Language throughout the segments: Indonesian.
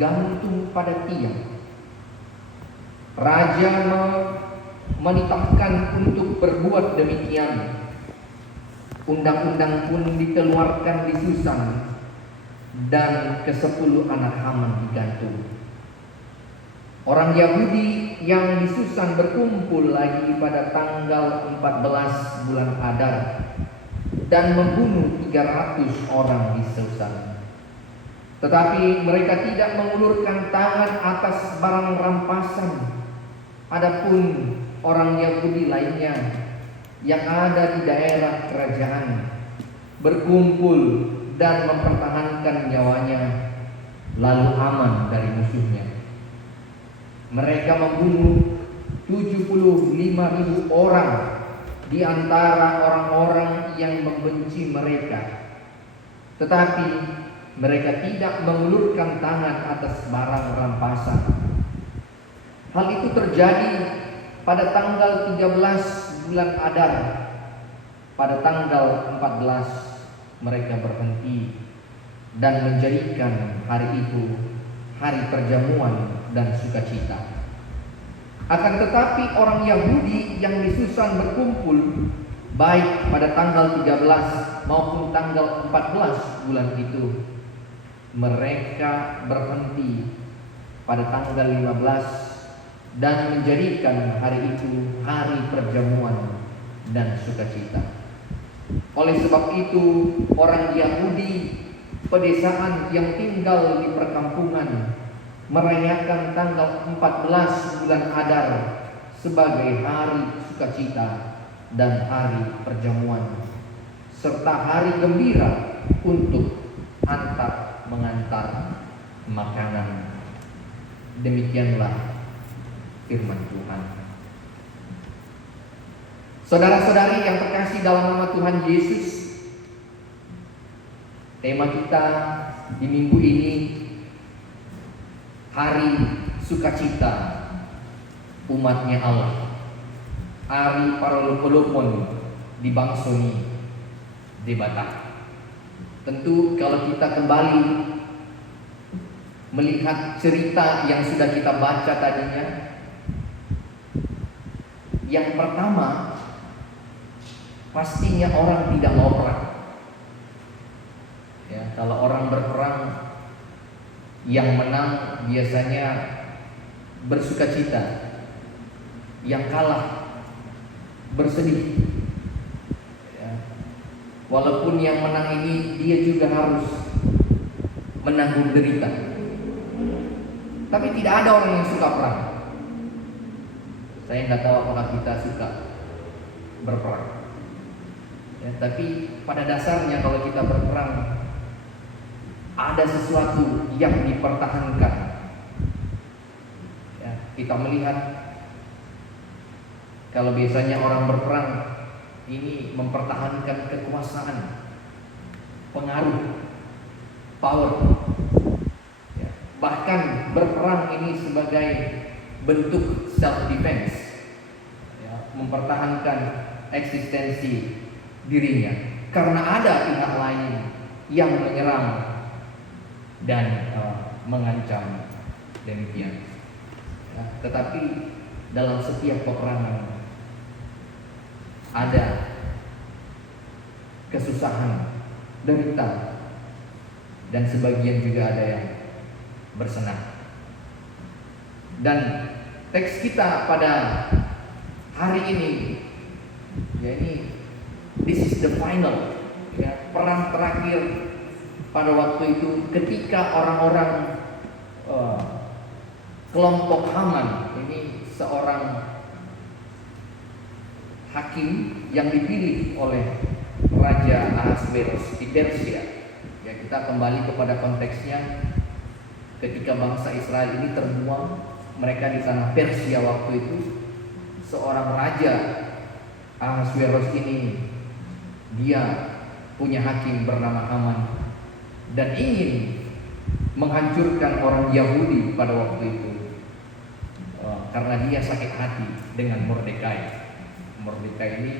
digantung pada tiang. Raja menitahkan untuk berbuat demikian. Undang-undang pun dikeluarkan di Susan, dan ke-10 anak Haman digantung. Orang Yahudi yang di Susan berkumpul lagi pada tanggal 14 bulan Adar dan membunuh 300 orang di Susan. Tetapi mereka tidak mengulurkan tangan atas barang rampasan. Adapun orang Yahudi lainnya yang ada di daerah kerajaan berkumpul dan mempertahankan nyawanya, lalu aman dari musuhnya. Mereka membunuh 75.000 orang di antara orang-orang yang membenci mereka. Tetapi mereka tidak mengulurkan tangan atas barang rampasan. Hal itu terjadi pada tanggal 13 bulan Adar. Pada tanggal 14 mereka berhenti dan menjadikan hari itu hari perjamuan dan sukacita. Akan tetapi orang Yahudi yang di Susan berkumpul baik pada tanggal 13 maupun tanggal 14 bulan itu, mereka berhenti pada tanggal 15 dan menjadikan hari itu hari perjamuan dan sukacita. Oleh sebab itu, orang Yahudi pedesaan yang tinggal di perkampungan merayakan tanggal 14 bulan Adar sebagai hari sukacita dan hari perjamuan, serta hari gembira untuk antar mengantar makanan. Demikianlah firman Tuhan. Saudara-saudari yang terkasih dalam nama Tuhan Yesus, tema kita di minggu ini hari sukacita umatnya Allah, hari Paralupolopon di Bangsoni di Batak. Tentu kalau kita kembali melihat cerita yang sudah kita baca tadinya, yang pertama pastinya orang tidak mau perang. Ya, kalau orang berperang, yang menang biasanya bersukacita, yang kalah bersedih. Ya. Walaupun yang menang ini dia juga harus menanggung derita. Tapi tidak ada orang yang suka perang. Saya nggak tahu apakah kita suka berperang. Ya, tapi pada dasarnya kalau kita berperang, ada sesuatu yang dipertahankan. Ya, kita melihat kalau biasanya orang berperang ini mempertahankan kekuasaan, pengaruh, power. Ya, bahkan berperang ini sebagai bentuk self defense, ya, mempertahankan eksistensi dirinya karena ada pihak lain yang menyerang dan mengancam demikian. Ya, tetapi dalam setiap peperangan ada kesusahan, derita, dan sebagian juga ada yang bersenang. Dan teks kita pada hari ini, ya ini this is the final, ya, perang terakhir pada waktu itu ketika orang-orang kelompok Haman, ini seorang hakim yang dipilih oleh Raja Ahasveros di Persia. Ya, kita kembali kepada konteksnya ketika bangsa Israel ini terbuang, mereka di tanah Persia waktu itu, seorang raja Ahasveros ini dia punya hakim bernama Haman dan ingin menghancurkan orang Yahudi pada waktu itu karena dia sakit hati dengan Mordekai. Mordekai ini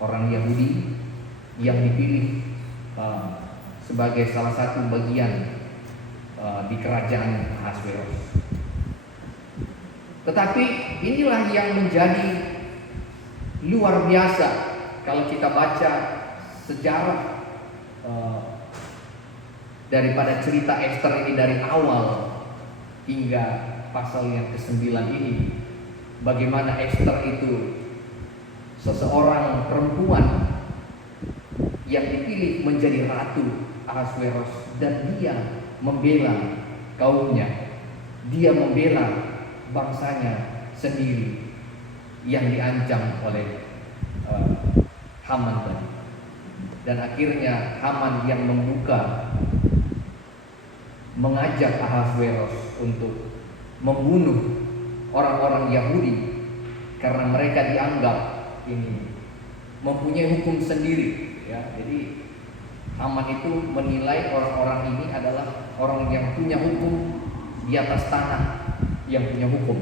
orang Yahudi yang dipilih sebagai salah satu bagian di kerajaan Ahasweros. Tetapi inilah yang menjadi luar biasa kalau kita baca sejarah daripada cerita Esther ini dari awal hingga pasal yang ke-9 ini. Bagaimana Esther itu seseorang perempuan yang dipilih menjadi ratu Ahasweros, dan dia membela kaumnya, dia membela bangsanya sendiri yang diancam oleh Haman tadi. Dan akhirnya Haman yang mengajak Ahasweros untuk membunuh orang-orang Yahudi karena mereka dianggap ini mempunyai hukum sendiri, ya. Jadi Haman itu menilai orang-orang ini adalah orang yang punya hukum di atas tanah, yang punya hukum,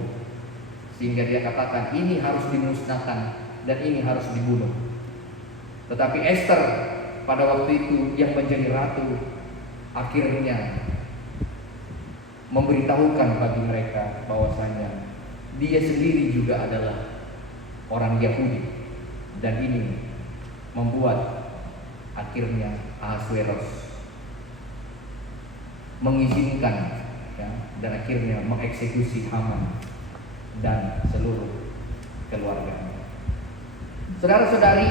sehingga dia katakan ini harus dimusnahkan dan ini harus dibunuh. Tetapi Esther pada waktu itu yang menjadi ratu akhirnya memberitahukan bagi mereka bahwasanya dia sendiri juga adalah orang Yahudi, dan ini membuat akhirnya Ahasweros mengizinkan, ya, dan akhirnya mengeksekusi Haman dan seluruh keluarganya. Saudara-saudari,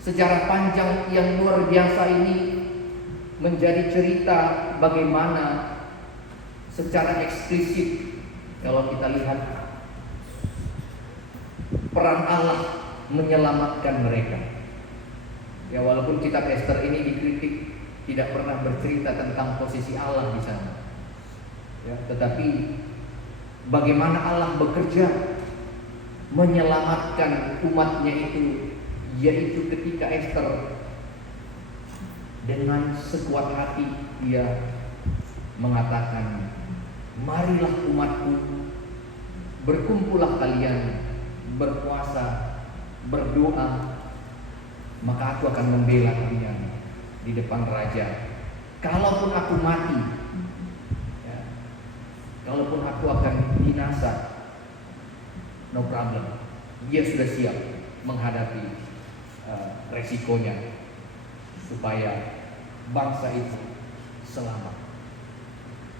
sejarah panjang yang luar biasa ini menjadi cerita bagaimana secara eksplisit kalau kita lihat peran Allah menyelamatkan mereka. Ya, walaupun kitab Esther ini dikritik tidak pernah bercerita tentang posisi Allah di sana, ya, tetapi bagaimana Allah bekerja menyelamatkan umatnya itu, yaitu ketika Esther dengan sekuat hati dia mengatakan, marilah umatku, berkumpullah kalian, berpuasa, berdoa, maka aku akan membela kalian di depan raja. Kalaupun aku mati, ya, kalaupun aku akan binasa, no problem. Dia sudah siap menghadapi resikonya supaya bangsa itu selamat.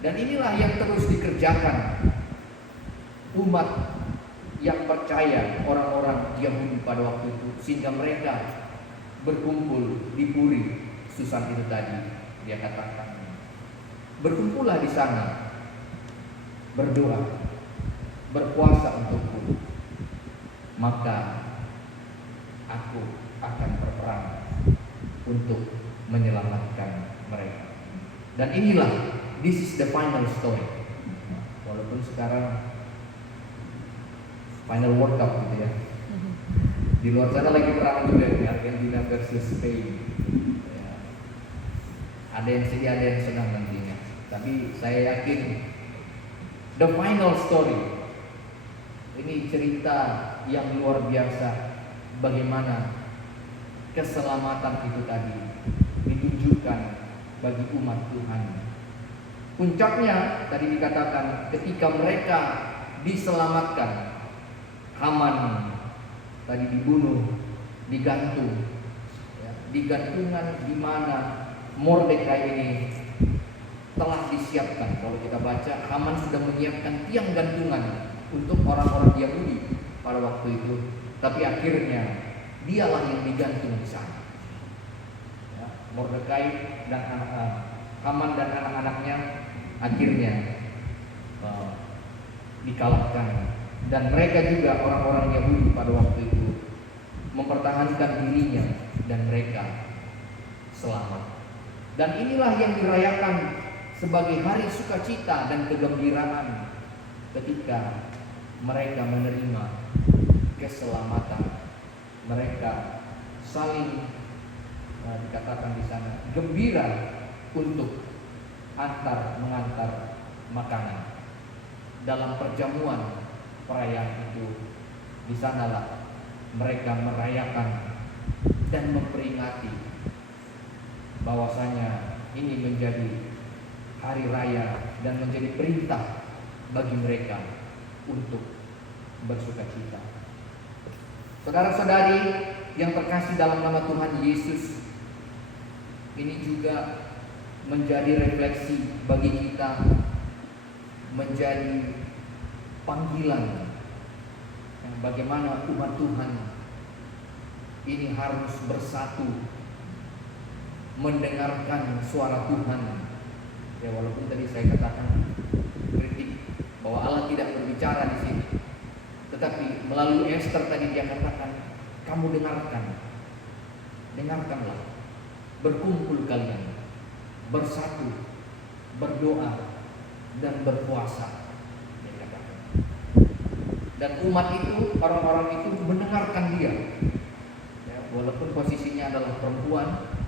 Dan inilah yang terus dikerjakan umat yang percaya, orang-orang Yahudi pada waktu itu, sehingga mereka berkumpul di Puri Susan itu tadi. Dia katakan, berkumpullah di sana, berdoa, berpuasa untukku, maka aku akan berperang untuk menyelamatkan mereka. Dan inilah, this is the final story. Walaupun sekarang final World Cup gitu ya, di luar sana lagi perang juga nih, Argentina versus Spain, ya. Ada yang sedih, ada yang senang nantinya. Tapi saya yakin the final story ini cerita yang luar biasa, bagaimana keselamatan itu tadi ditunjukkan bagi umat Tuhan. Puncaknya tadi dikatakan ketika mereka diselamatkan, Haman tadi dibunuh, digantung, ya, digantungan di mana Mordekai ini telah disiapkan. Kalau kita baca, Haman sudah menyiapkan tiang gantungan untuk orang-orang Yahudi pada waktu itu, tapi akhirnya dialah yang digantung di sana. Ya, Mordekai dan Haman dan anak-anaknya akhirnya dikalahkan, dan mereka juga orang-orang Yahudi pada waktu itu mempertahankan dirinya dan mereka selamat. Dan inilah yang dirayakan sebagai hari sukacita dan kegembiraan ketika mereka menerima keselamatan. Mereka saling dikatakan di sana gembira untuk mengantar makanan. Dalam perjamuan perayaan itu, di sanalah mereka merayakan dan memperingati bahwasanya ini menjadi hari raya dan menjadi perintah bagi mereka untuk bersukacita. Saudara-saudari yang terkasih dalam nama Tuhan Yesus, ini juga menjadi refleksi bagi kita, menjadi panggilan bagaimana umat Tuhan ini harus bersatu mendengarkan suara Tuhan. Ya, walaupun tadi saya katakan kritik bahwa Allah tidak berbicara di sini, tetapi melalui Esther tadi dia katakan, kamu dengarkanlah, berkumpul kalian, bersatu, berdoa dan berpuasa. Dia katakan. Dan umat itu, orang-orang itu mendengarkan dia. Ya, walaupun posisinya adalah perempuan,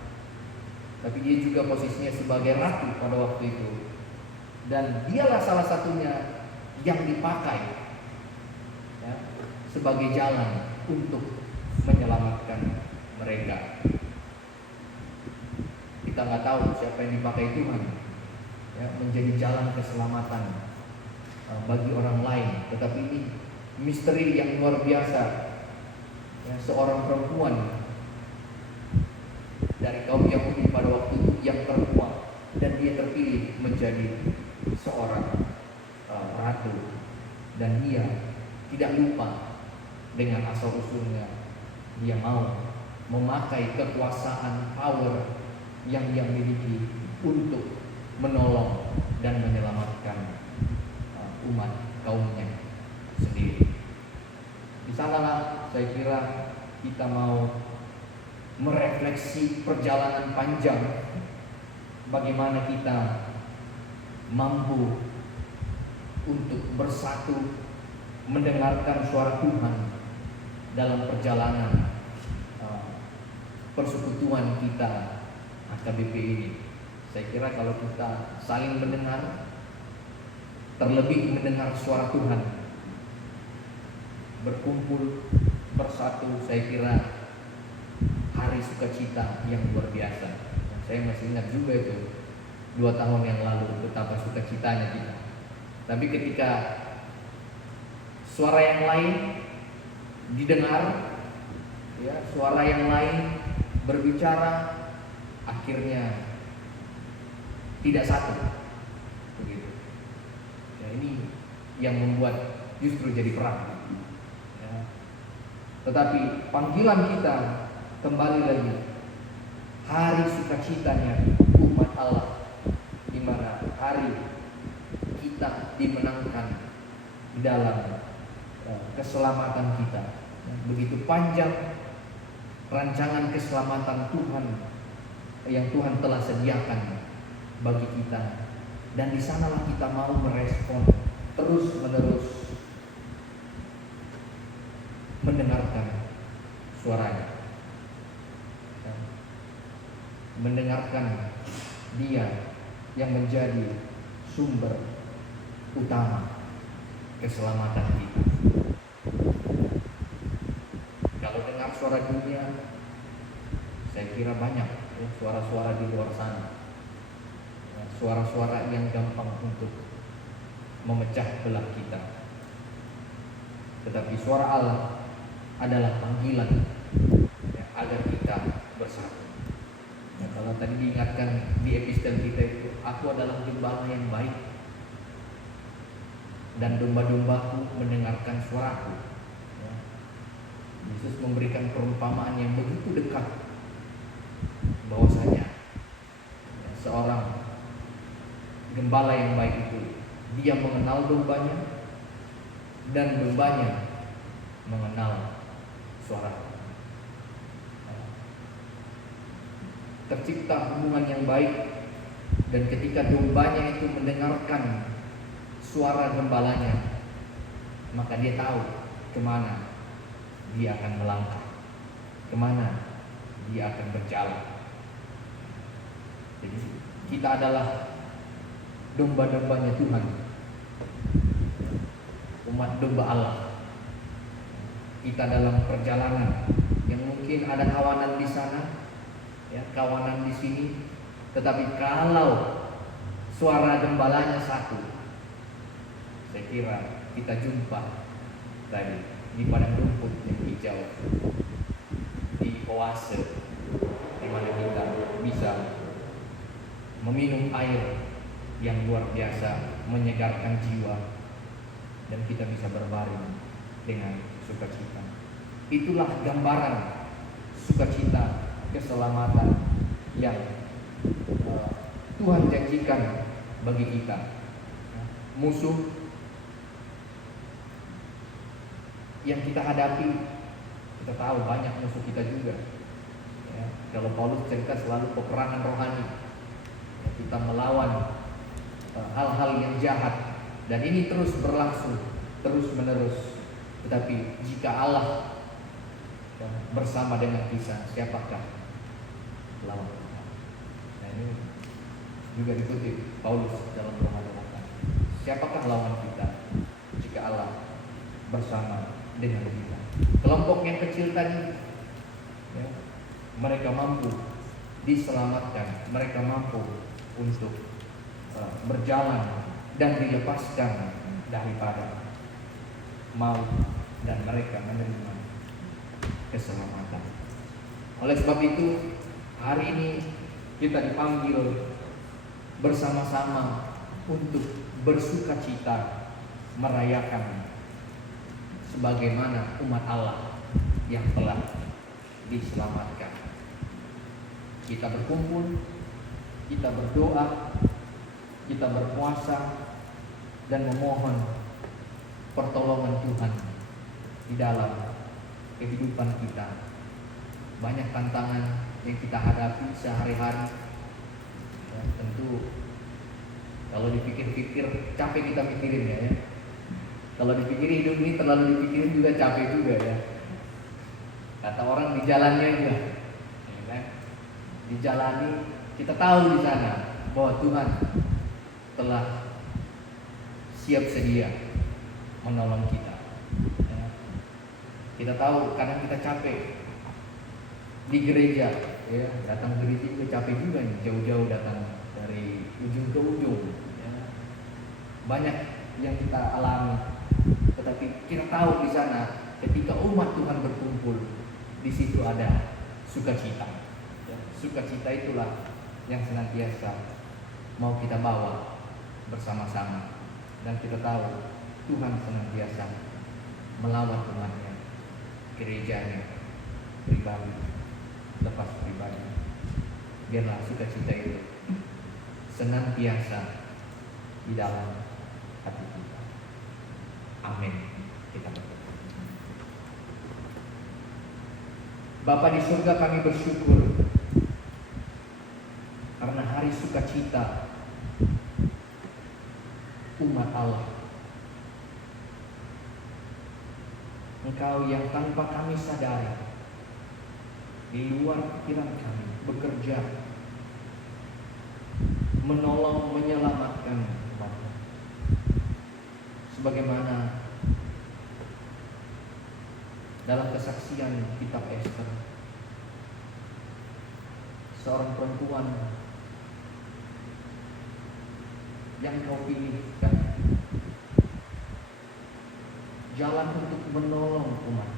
tapi dia juga posisinya sebagai ratu pada waktu itu. Dan dialah salah satunya yang dipakai ya, sebagai jalan untuk menyelamatkan mereka. Kita nggak tahu siapa yang dipakai Tuhan ya, menjadi jalan keselamatan bagi orang lain. Tetapi ini misteri yang luar biasa ya, seorang perempuan dari kaum Yahudi pada waktu itu yang terkuat, dan dia terpilih menjadi seorang ratu, dan dia tidak lupa dengan asal usulnya. Dia mau memakai kekuasaan, power yang dia miliki untuk menolong dan menyelamatkan umat kaumnya sendiri. Di sanalah saya kira kita mau merefleksi perjalanan panjang, bagaimana kita mampu untuk bersatu mendengarkan suara Tuhan dalam perjalanan persekutuan kita AKBP ini. Saya kira kalau kita saling mendengar, terlebih mendengar suara Tuhan, berkumpul bersatu, saya kira hari sukacita yang luar biasa. Saya masih ingat juga itu 2 tahun yang lalu betapa sukacitanya kita. Tapi ketika suara yang lain didengar, ya, suara yang lain berbicara, akhirnya tidak satu. Begitu. Ya, ini yang membuat justru jadi perang. Ya. Tetapi panggilan kita kembali lagi, hari sukacitanya umat Allah, di mana hari kita dimenangkan dalam keselamatan kita. Begitu panjang rancangan keselamatan Tuhan yang Tuhan telah sediakan bagi kita, dan di sanalah kita mau merespon terus-menerus mendengarkan suaranya, mendengarkan Dia yang menjadi sumber utama keselamatan kita. Kalau dengar suara dunia, saya kira banyak ya, suara-suara di luar sana, ya, suara-suara yang gampang untuk memecah belah kita. Tetapi suara Allah adalah panggilan ya, agar kita bersatu. Ya, kalau tadi diingatkan di epistel kita itu, aku adalah gembala yang baik, dan domba-dombaku mendengarkan suaraku. Ya. Yesus memberikan perumpamaan yang begitu dekat, bahwasanya ya, seorang gembala yang baik itu, dia mengenal dombanya, dan dombanya mengenal suara. Tercipta hubungan yang baik, dan ketika dombanya itu mendengarkan suara gembalanya, maka dia tahu kemana dia akan melangkah, kemana dia akan berjalan. Jadi kita adalah domba-dombanya Tuhan, umat domba Allah. Kita dalam perjalanan yang mungkin ada kawanan di sana, ya, kawanan di sini, tetapi kalau suara gembalanya satu. Saya kira kita jumpa tadi di padang rumput yang hijau, di oase di mana kita bisa meminum air yang luar biasa menyegarkan jiwa, dan kita bisa berbaring dengan sukacita. Itulah gambaran sukacita keselamatan yang Tuhan janjikan bagi kita. Musuh yang kita hadapi, kita tahu banyak musuh kita juga. Ya, kalau Paulus cerita selalu peperangan rohani, ya, kita melawan hal-hal yang jahat, dan ini terus berlangsung terus menerus. Tetapi jika Allah bersama dengan kita, siapakah lawan kita? Nah, ini juga dikutip Paulus dalam Roma 8. Siapakah lawan kita jika Allah bersama dengan kita? Kelompok yang kecil tadi, ya, mereka mampu diselamatkan, mereka mampu untuk berjalan dan dilepaskan daripada maut, dan mereka menerima keselamatan. Oleh sebab itu, hari ini kita dipanggil bersama-sama untuk bersukacita merayakan sebagaimana umat Allah yang telah diselamatkan. Kita berkumpul, kita berdoa, kita berpuasa, dan memohon pertolongan Tuhan di dalam kehidupan kita. Banyak tantangan yang kita hadapi sehari-hari, ya, tentu kalau dipikir-pikir capek kita mikirin ya. Kalau dipikirin hidup ini terlalu dipikirin juga capek juga ya. Kata orang di jalannya juga, ya kan? Dijalani, kita tahu di sana bahwa Tuhan telah siap sedia menolong kita. Ya. Kita tahu kadang kita capek di gereja, ya, datang gereja juga capek juga nih, jauh-jauh datang dari ujung ke ujung. Ya. Banyak yang kita alami, tetapi kita tahu di sana ketika umat Tuhan berkumpul, di situ ada sukacita. Ya. Sukacita itulah yang senantiasa mau kita bawa bersama-sama, dan kita tahu Tuhan senantiasa melawat umatnya, gerejanya, pribadi lepas pribadi. Biarlah sukacita itu senantiasa di dalam hati kita. Amin. Kita berdoa. Bapa di surga, kami bersyukur karena hari sukacita umat Allah. Engkau yang tanpa kami sadari, di luar pikiran kami, bekerja menolong, menyelamatkan umat-Mu. Sebagaimana dalam kesaksian kitab Ester, seorang perempuan yang Kau pilihkan jalan untuk menolong umat,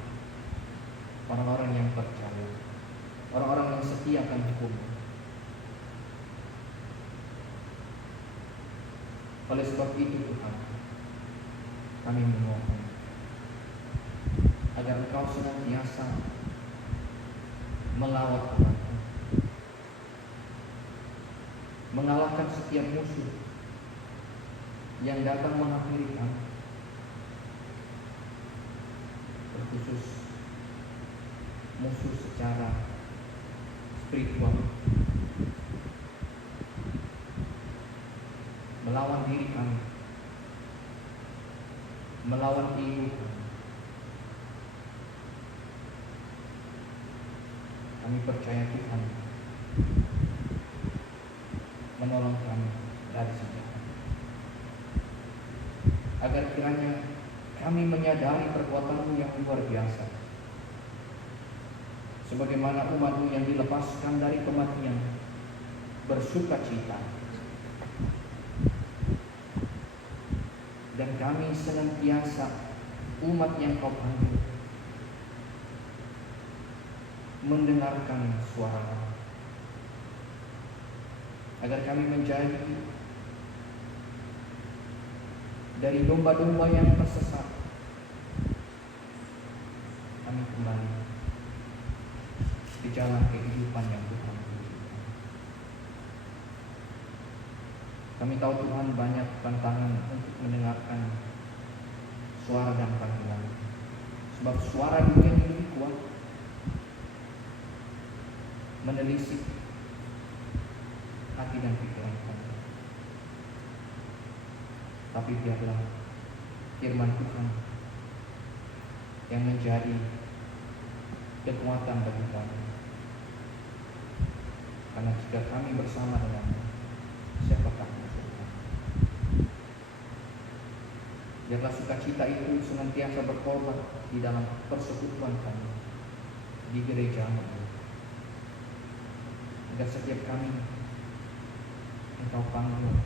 orang-orang yang percaya, orang-orang yang setia akan hukum. Oleh sebab itu Tuhan, kami memohon agar Engkau senantiasa melawat umat-Mu, mengalahkan setiap musuh yang datang mengakhiri kami, terkhusus musuh secara spiritual, melawan diri kami, melawan ilmu kami. Kami percaya Tuhan menolong kami dari sejarah, agar kiranya kami menyadari perbuatan-Mu yang luar biasa, sebagaimana umat-Mu yang dilepaskan dari kematian bersukacita dan kami senantiasa umat yang Kau panggil mendengarkan suara-Mu, agar kami menjadi dari domba-domba yang tersesat, kami kembali ke jalan kehidupan yang Tuhan berikan. Kami tahu Tuhan banyak tantangan untuk mendengarkan suara dan panggilan, sebab suara dunia ini lebih kuat, menelisik hati dan pikiran kami. Tapi biarlah firman Tuhan yang menjadi kekuatan bagi kami, karena jika kami bersama dengan-Mu, siapakah musuh? Biarlah sukacita itu senantiasa berkorban di dalam persekutuan kami di gereja-Mu, agar setiap kami Engkau panggil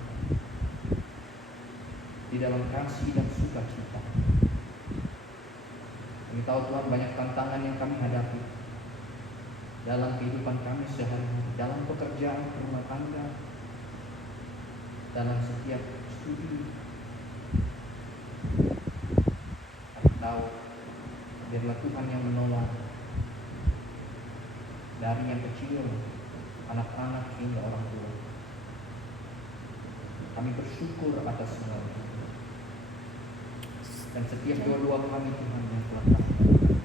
di dalam kasih dan sukacita. Kami tahu Tuhan banyak tantangan yang kami hadapi dalam kehidupan kami sehari-hari, dalam pekerjaan rumah tangga, dalam setiap studi. Kami tahu biarlah Tuhan yang menolong, dari yang kecil, anak-anak hingga orang tua. Kami bersyukur atas semua itu. Dan setiap doa-doa kami Tuhan yang telah kami lakukan,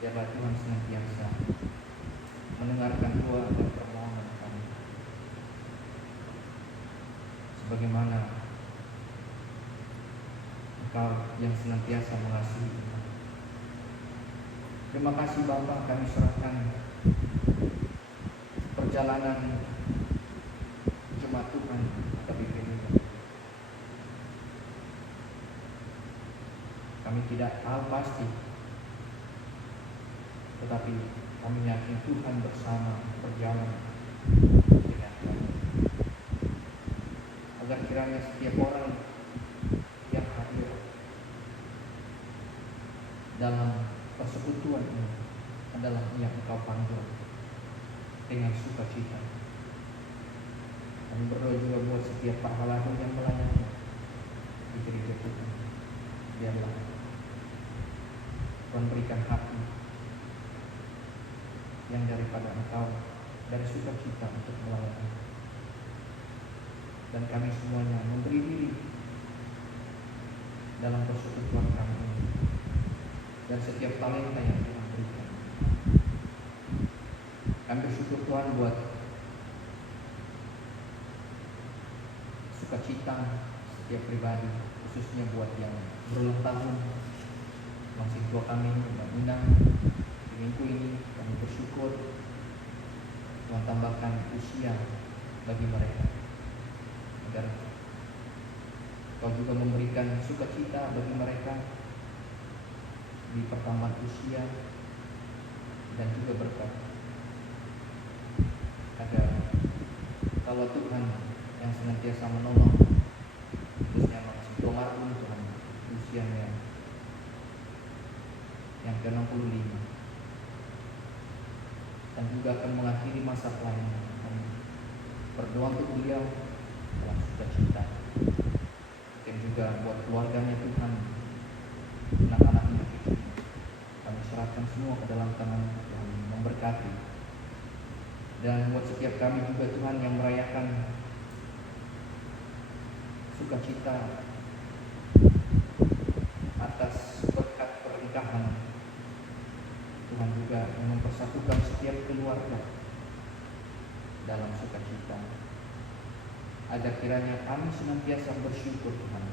biarlah Tuhan senantiasa mendengarkan doa dan permohonan kami, sebagaimana Engkau yang senantiasa mengasihi kita. Terima kasih Bapa, kami serahkan perjalanan jemaat Tuhan ke BPD. Kami tidak tahu pasti, tetapi kami yakin Tuhan bersama berjalan dengan kami, agar kiranya setiap orang yang hadir dalam persekutuan ini adalah yang Engkau panggil dengan sukacita. Kami berdoa juga buat setiap pahlawan yang melayani di gereja Tuhan. Biarlah Tuhan berikan hati yang daripada Engkau, dari sukacita untuk melayani. Dan kami semuanya memberi diri dalam persekutuan kami ini, dan setiap talenta yang Tuhan berikan. Kami bersyukur Tuhan buat sukacita setiap pribadi, khususnya buat yang berulang tahun, masih tua kami, Mbak Minang, di minggu ini. Kami bersyukur Tuhan tambahkan usia bagi mereka, agar Kau juga memberikan sukacita bagi mereka di pertambahan usia, dan juga berkat, agar kalau Tuhan yang senantiasa menolong, khususnya masih tua Marun Tuhan, usianya yang ke-65, dan juga akan mengakhiri masa pelayanan. Kami berdoa untuk beliau dalam sukacita, dan juga buat keluarganya Tuhan, anak-anaknya kecil. Kami serahkan semua ke dalam tangan Tuhan, memberkati. Dan buat setiap kami juga Tuhan yang merayakan sukacita atas berkat pernikahan, Tuhan juga yang mempersatukan setiap keluarga dalam sukacita, agar kiranya kami senantiasa bersyukur Tuhan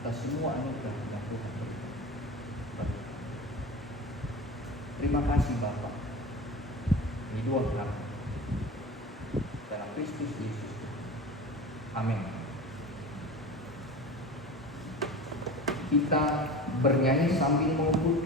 atas semua anugerah yang Tuhan berikan. Terima kasih Bapa. Ini doa kami dalam Kristus Yesus. Amin. Kita bernyanyi sambil mengumpul.